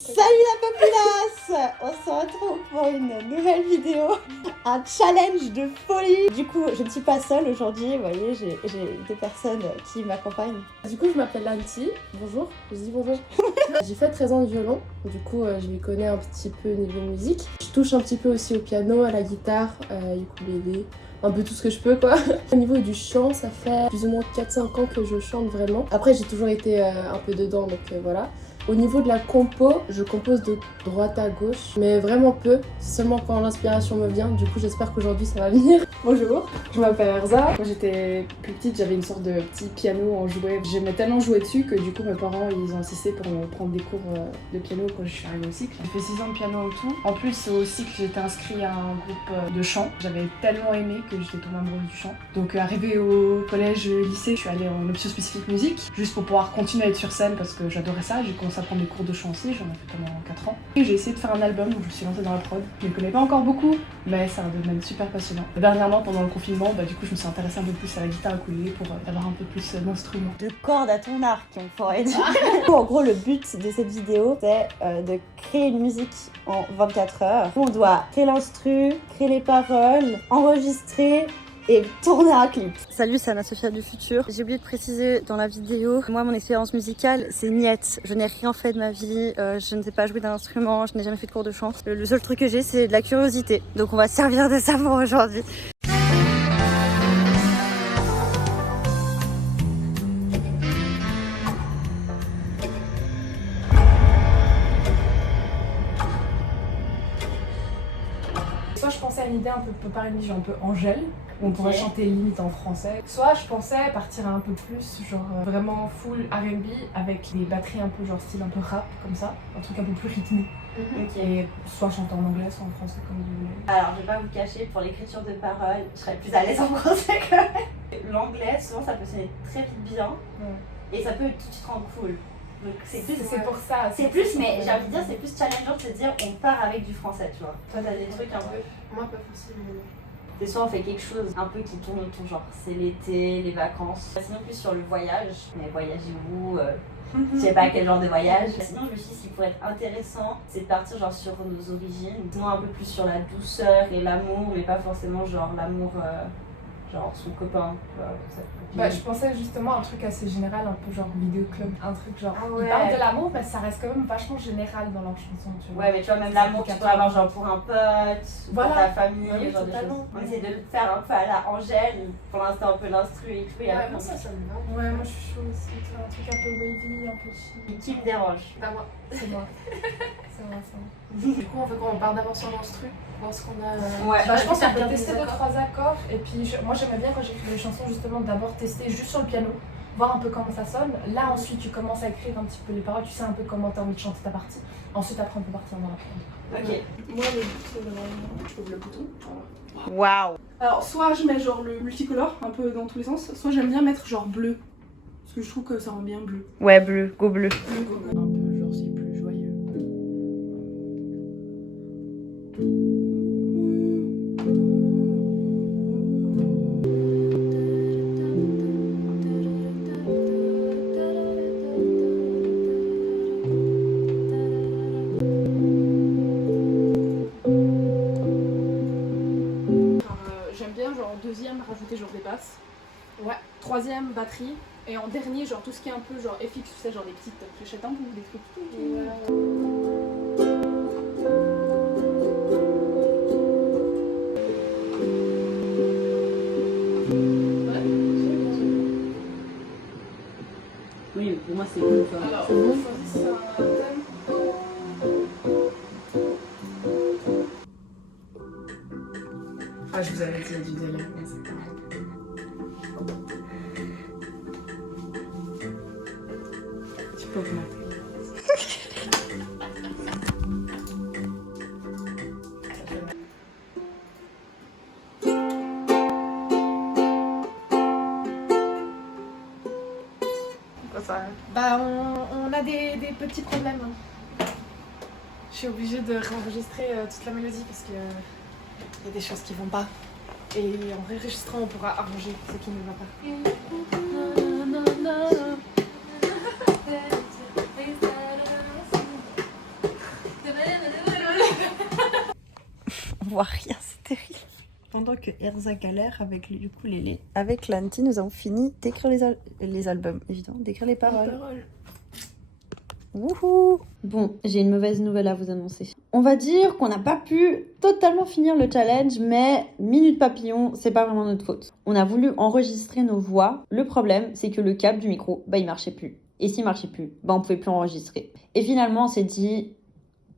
Salut la populace! On se retrouve pour une nouvelle vidéo, un challenge de folie. Du coup, je ne suis pas seule aujourd'hui, vous voyez, j'ai deux personnes qui m'accompagnent. Du coup, je m'appelle Lanti, bonjour, je dis bonjour. J'ai fait 13 ans de violon, du coup je m'y connais un petit peu niveau musique. Je touche un petit peu aussi au piano, à la guitare, ukulélé, un peu tout ce que je peux quoi. Au niveau du chant, ça fait plus ou moins 4-5 ans que je chante vraiment. Après j'ai toujours été un peu dedans, donc voilà. Au niveau de la compo, je compose de droite à gauche, mais vraiment peu, seulement quand l'inspiration me vient. Du coup, j'espère qu'aujourd'hui ça va venir. Bonjour, je m'appelle Erza. Quand j'étais plus petite, j'avais une sorte de petit piano en jouet. J'aimais tellement jouer dessus que du coup mes parents ils ont insisté pour me prendre des cours de piano quand je suis arrivée au cycle. J'ai fait 6 ans de piano au tout. En plus au cycle j'étais inscrite à un groupe de chant. J'avais tellement aimé que j'étais tombée amoureuse du chant. Donc arrivée au collège, lycée, je suis allée en option spécifique musique, juste pour pouvoir continuer à être sur scène parce que j'adorais ça. J'ai commencé à prendre des cours de chant aussi, j'en ai fait pendant 4 ans. Et j'ai essayé de faire un album, donc je me suis lancée dans la prod. Je ne connais pas encore beaucoup, mais c'est un domaine super passionnant. Dernièrement, pendant le confinement, du coup, je me suis intéressée un peu plus à la guitare ukulélé pour avoir un peu plus d'instruments. De cordes à ton arc, on pourrait dire. En gros, le but de cette vidéo, c'est de créer une musique en 24 heures. On doit créer l'instru, créer les paroles, enregistrer et tourner un clip. Salut, c'est Anna-Sophia du futur. J'ai oublié de préciser dans la vidéo, moi mon expérience musicale c'est niette. Je n'ai rien fait de ma vie, je ne sais pas jouer d'un instrument, je n'ai jamais fait de cours de chant. Le seul truc que j'ai c'est de la curiosité. Donc on va se servir de ça pour aujourd'hui. Soit je pensais à une idée un peu pareil, genre un peu Angèle, où on pourrait chanter limite en français. Soit je pensais partir un peu plus, genre vraiment full R&B avec des batteries un peu genre style un peu rap comme ça, un truc un peu plus rythmé. Et soit chanter en anglais, soit en français comme vous voulez. Alors je vais pas vous cacher, pour l'écriture de paroles, je serais plus à l'aise en français quand même. L'anglais, souvent ça peut sonner très vite bien et ça peut tout de suite rendre cool. Donc c'est pour ça. C'est plus, mais j'ai envie de dire, c'est plus challengeant de se dire on part avec du français, tu vois. Toi, t'as des trucs un peu. Moi, pas forcément. C'est soit on fait quelque chose un peu qui tourne autour, genre c'est l'été, les vacances. Sinon, plus sur le voyage, mais voyager où je sais pas quel genre de voyage. Sinon, je me suis dit, ce qui pourrait être intéressant, c'est de partir genre sur nos origines. Sinon, un peu plus sur la douceur et l'amour, mais pas forcément genre l'amour, genre son copain, tu vois. Je pensais justement à un truc assez général, un peu genre vidéoclub, un truc genre. Ah ouais. Ils parlent de l'amour, mais ça reste quand même vachement général dans leurs chansons, tu vois. Ouais, mais tu vois, même l'amour, tu peux avoir genre pour un pote, Voilà. pour ta famille, Oui, genre de totalement. choses. On essaie de le faire un peu à la Angèle, pour l'instant un peu l'instru et tout. Et après, moi ça me va. Ouais, moi je suis chaud aussi, tu vois, un truc un peu wavy, un peu chill. qui me dérange. Bah moi. C'est moi. C'est moi, ça. Du coup, on fait quoi? On part d'abord sur l'instru, voir ce qu'on a. Ouais. Je pense qu'on peut bien tester des 2-3 accords. Et puis moi j'aimais bien quand j'écris des chansons justement d'abord tester juste sur le piano, voir un peu comment ça sonne. Là ensuite tu commences à écrire un petit peu les paroles, tu sais un peu comment t'as envie de chanter ta partie. Ensuite après on peut partir dans la prod. Ok. Moi, le but, c'est vraiment. Je trouve le bouton. Waouh. Alors, soit je mets genre le multicolore, un peu dans tous les sens, soit j'aime bien mettre genre bleu. Parce que je trouve que ça rend bien bleu. Ouais, bleu, go bleu. Un peu genre c'est plus joyeux. J'aime bien genre en deuxième rajouter genre des basses. Ouais. Troisième batterie. Et en dernier genre tout ce qui est un peu genre FX, tu sais, genre des petites fléchettes en bout, des trucs. Oui, mais pour moi c'est cool ça. Alors, on choisit un thème. Ah je vous avais dit, il y a du délai. Tu peux augmenter. On a des petits problèmes. Je suis obligée de réenregistrer toute la mélodie parce que y a des choses qui vont pas. Et en réenregistrant, on pourra arranger ce qui ne va pas. voit rien, c'est terrible. Pendant que Erza galère avec le ukulélé, avec Lanti, nous avons fini d'écrire les albums, évidemment, d'écrire les paroles. Wouhou! Bon, j'ai une mauvaise nouvelle à vous annoncer. On va dire qu'on n'a pas pu totalement finir le challenge, mais Minute Papillon, c'est pas vraiment notre faute. On a voulu enregistrer nos voix. Le problème, c'est que le câble du micro, il marchait plus. Et s'il marchait plus, on pouvait plus enregistrer. Et finalement, on s'est dit,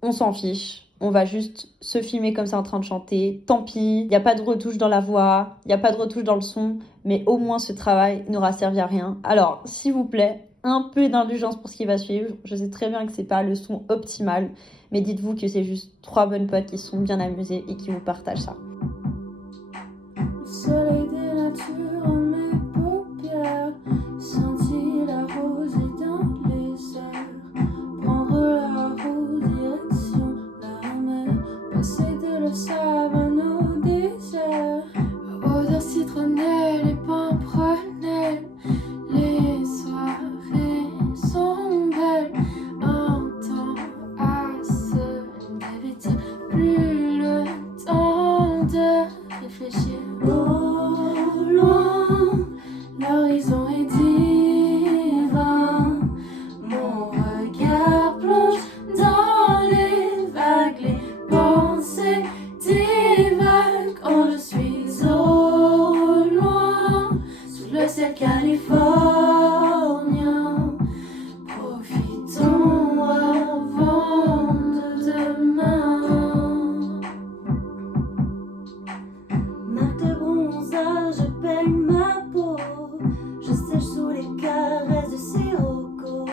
on s'en fiche. On va juste se filmer comme ça en train de chanter. Tant pis, il n'y a pas de retouche dans la voix, il n'y a pas de retouche dans le son, mais au moins ce travail n'aura servi à rien. Alors, s'il vous plaît, un peu d'indulgence pour ce qui va suivre. Je sais très bien que c'est pas le son optimal, mais dites-vous que c'est juste 3 bonnes potes qui sont bien amusées et qui vous partagent ça. Le soleil dénature mes paupières, sentir la rosée dans les airs, prendre la route direction la mer, passer de la savane au désert, odeur citronnelle et pimprenelle, les soirées sont belles, un temps à se revêtir, plus le temps de réfléchir. Au loin, l'horizon est divin, mon regard plonge dans les vagues, les pensées divaguent quand je suis au loin, sous le ciel californien. Profitons avant de demain. Marque de bronzage peigne ma peau, je sèche sous les caresses de sirocco,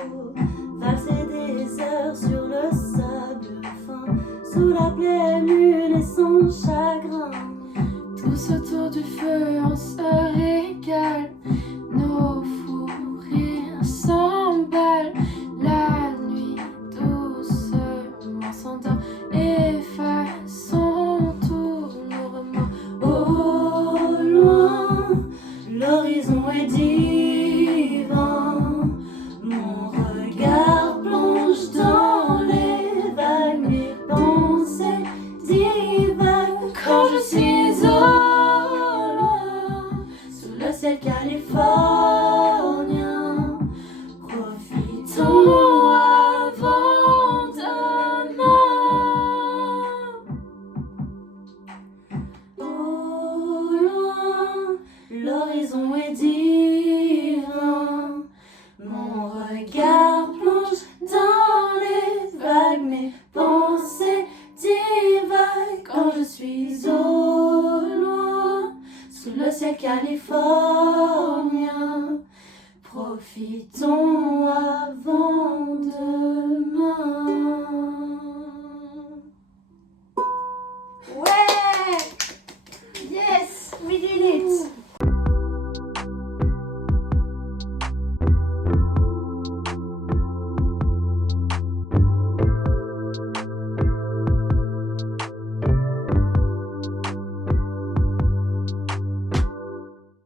valser des heures sur le sable fin, sous la pleine lune et son chagrin. Tous autour du feu on se régale, nos fous rires s'emballent, la nuit doucement s'endort, effaçons tous nos remords. Au loin, l'horizon est divin, mon regard plonge dans les vagues, mes pensées divaguent quand je suis au loin, sous le ciel californien. Profitons avant demain. Au loin, l'horizon est divin, mon regard plonge dans les vagues, mes pensées divaguent quand je suis au loin, sous le ciel californien. Profitons